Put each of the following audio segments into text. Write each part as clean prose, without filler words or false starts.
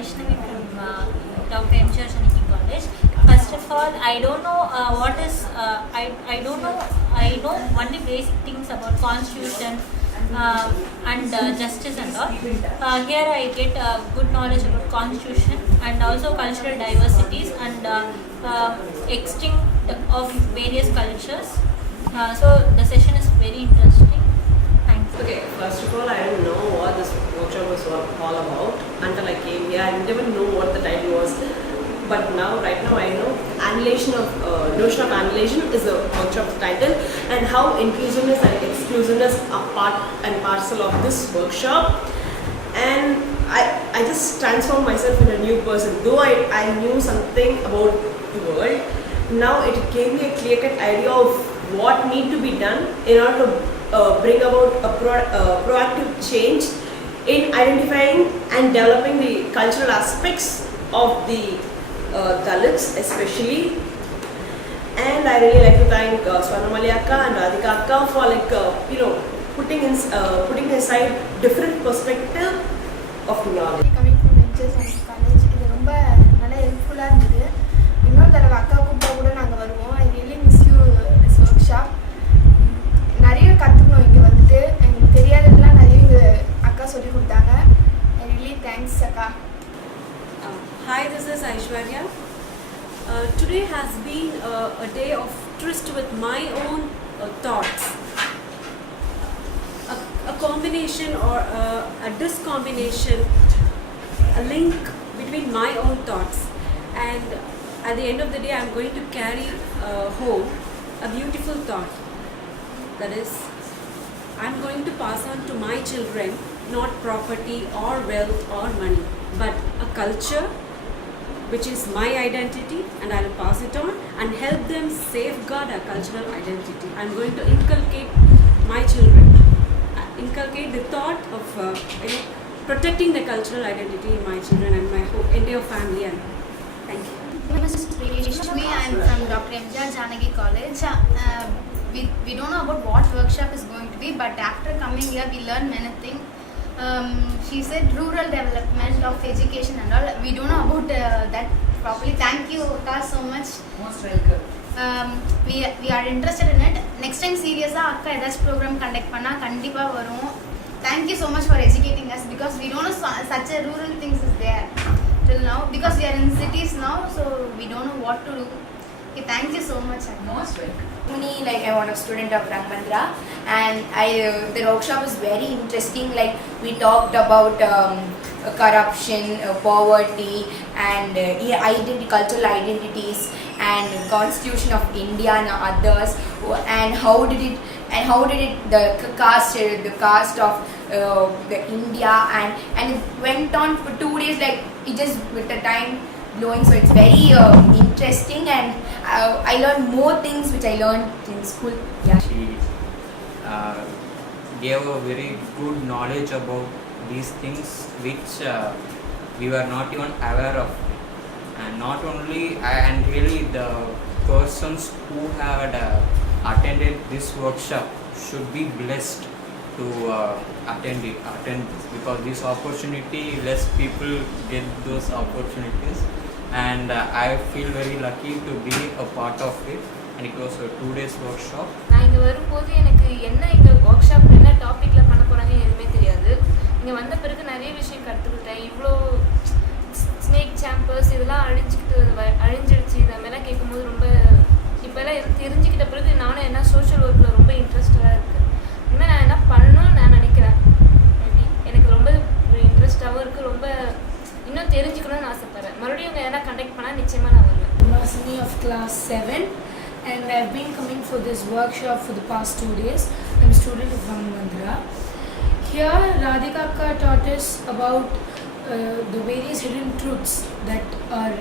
Vaishnavi from Dr. M. Chaniki College. First of all, I don't know what is, I don't know, I know only basic things about constitution and justice and all. Here I get good knowledge about constitution and also cultural diversities and extinct of various cultures. So the session is very interesting. Thanks. Okay, first of all, I didn't know what this workshop was all about until I came here. I didn't even know what the title was. But now, right now, I know Annihilation of notion of annihilation is the workshop title, and how inclusiveness and exclusiveness are part and parcel of this workshop. And I just transformed myself in a new person. Though I knew something about the world, now it gave me a clear-cut idea of what need to be done in order to bring about a proactive change in identifying and developing the cultural aspects of the Dalits especially. And I really like to thank Swarnamali Akka and Radhika Akka for putting aside different perspective of knowledge. Coming from Ventures and College, இது ரொம்ப நல்ல ஹெல்ப்ஃபுல்லா இருந்தது. இன்னொரு தடவை அக்கா கூப்பிட்டா கூட நாங்க வருவோம். I really miss you this workshop. நிறைய கத்துக்கணும் இங்க வந்துட்டு. எனக்கு தெரியாததெல்லாம் நிறைய இங்க அக்கா சொல்லி கொடுத்தாங்க. I really thanks அக்கா. Hi, this is Aishwarya. Today has been a day of tryst with my own thoughts. A combination or a discombination, a link between my own thoughts, and at the end of the day I'm going to carry home a beautiful thought. That is, I'm going to pass on to my children not property or wealth or money, but a culture which is my identity, and I will pass it on and help them safeguard our cultural identity. I'm going to inculcate my children, inculcate the thought of protecting the cultural identity in my children and my whole entire family. And thank you. My name is Rishmi. I am from Dr. M. Chaniki College. We don't know about what workshop is going to be, but after coming here we learn many things. She said rural development of education and all. We don't know about that properly. Thank you, Akka, so much. Most welcome. We are interested in it. Next time seriously Akka edaach program conduct panna kandipa varum. Thank you so much for educating us, because we don't know such a rural things is there till now, because we are in cities now, so we don't know what to do. Okay, thank you so much, Akka. Most welcome. Like I'm a student of Rangmandra, and the workshop was very interesting. Like we talked about corruption, poverty, and cultural identities, and Constitution of India and others, and how did it the caste of the India, and it went on for 2 days. Like it just with the time blowing, so it's very interesting, and I learned more things which I learned in school. Yeah. She gave a very good knowledge about these things which we were not even aware of, and not only and really the persons who had attended this workshop should be blessed to attend this, because this opportunity, less people get those opportunities, and I feel very lucky to be a part of it, and it was a 2 days workshop. நான் இங்கே வரும்போது எனக்கு என்ன இங்கே work shop என்ன டாப்பிக்கில் பண்ண போகிறாங்க எதுவுமே தெரியாது. இங்கே வந்த பிறகு நிறைய விஷயம் கற்றுக்கிட்டேன். இவ்வளோ ஸ்னேக் சாம்பர்ஸ் இதெல்லாம் அழிஞ்சிடுச்சு. இதெல்லாம் கேட்கும்போது ரொம்ப இப்போல்லாம் தெரிஞ்சுக்கிட்ட பிறகு நானும் என்ன சோஷியல் ஒர்க்கில் ரொம்ப இன்ட்ரெஸ்டடாக இருக்குது. இனிமேல் நான் என்ன பண்ணணும்னு நான் நினைக்கிறேன். மேபி எனக்கு ரொம்ப இன்ட்ரெஸ்டாகவும் இருக்குது. ரொம்ப இன்னும் தெரிஞ்சுக்கணும்னு ஆசைப்பட்றேன். மறுபடியும் இங்கே எதனா கண்டக்ட் பண்ணால் நிச்சயமாக நான் வருவேன். University of class 7, and I've been coming for this workshop for the past 2 days. I'm a student of Rangmandra. Here Radhika Akka taught us about the various hidden truths that are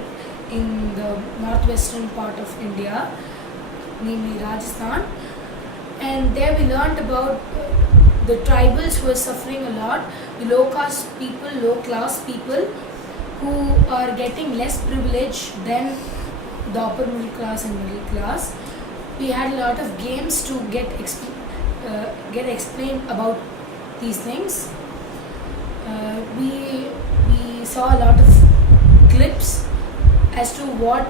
in the northwestern part of India, namely Rajasthan, and there we learned about the tribals who are suffering a lot, the low class people who are getting less privilege than the upper middle class and middle class. We had a lot of games to get explained about these things. We saw a lot of clips as to what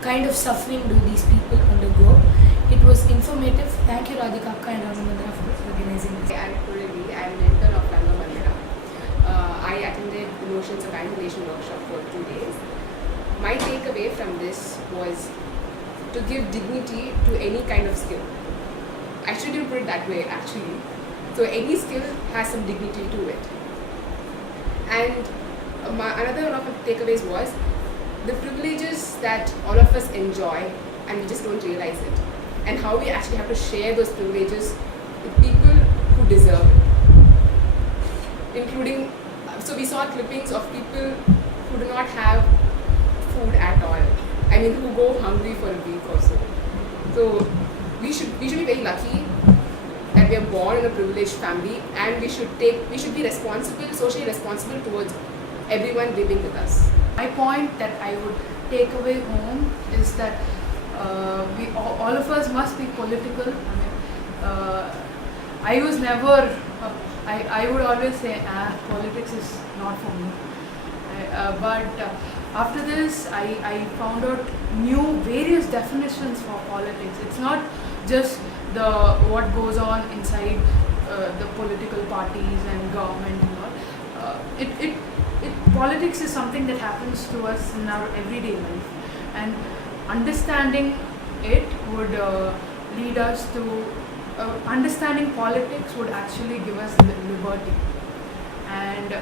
kind of suffering do these people undergo. It was informative. Thank you Radhika Akka and Ramandra for organizing this. I'm Purvi. I'm an intern of Annihilation. I attended the Notions of Annihilation workshop for 2 days. My takeaway from this was to give dignity to any kind of skill. I shouldn't put it that way actually. So any skill has some dignity to it. And another one of my takeaways was the privileges that all of us enjoy and we just don't realize it. And how we actually have to share those privileges with people who deserve it. Including, so we saw clippings of people who do not have food at all. I mean, who go hungry for a week or so. So we should be very lucky that we are born in a privileged family, and we should be responsible, socially responsible towards everyone living with us. My point that I would take away home is that we all of us must be political. I was never. I would always say, politics is not for me. But after this, I found out various definitions for politics. It's not just what goes on inside the political parties and government and all. Politics is something that happens to us in our everyday life, and understanding it would lead us to understanding politics would actually give us liberty. And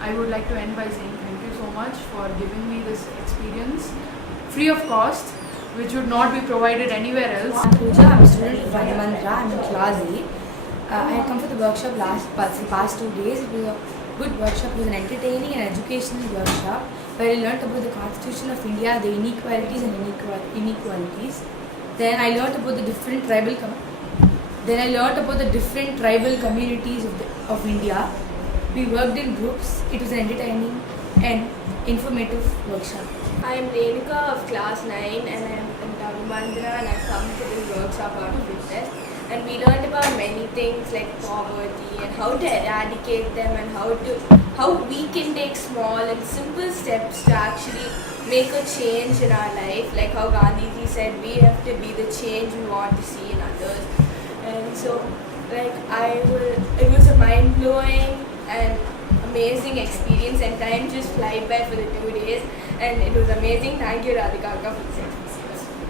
I would like to end by saying thank you so much for giving me this experience free of cost, which would not be provided anywhere else. I'm Pooja, I'm a student of Mandra. I'm in class A. I had come for the workshop past 2 days. It was a good workshop. It was an entertaining and educational workshop where I learnt about the Constitution of India, the inequalities and inequalities. Then I learnt about the different tribal communities of India. We worked in groups. It was an entertaining and informative workshop. I am Renuka of class 9 and I am in Mandra, and I have come to this workshop out of interest. And we learned about many things like poverty and how to eradicate them, and how we can take small and simple steps to actually make a change in our life. Like how Gandhiji said, we have to be the change we want to see in others. And so, it was a mind-blowing and amazing experience, and time just flew by for the 2 days, and it was amazing. Thank you Radhika Akka for this experience.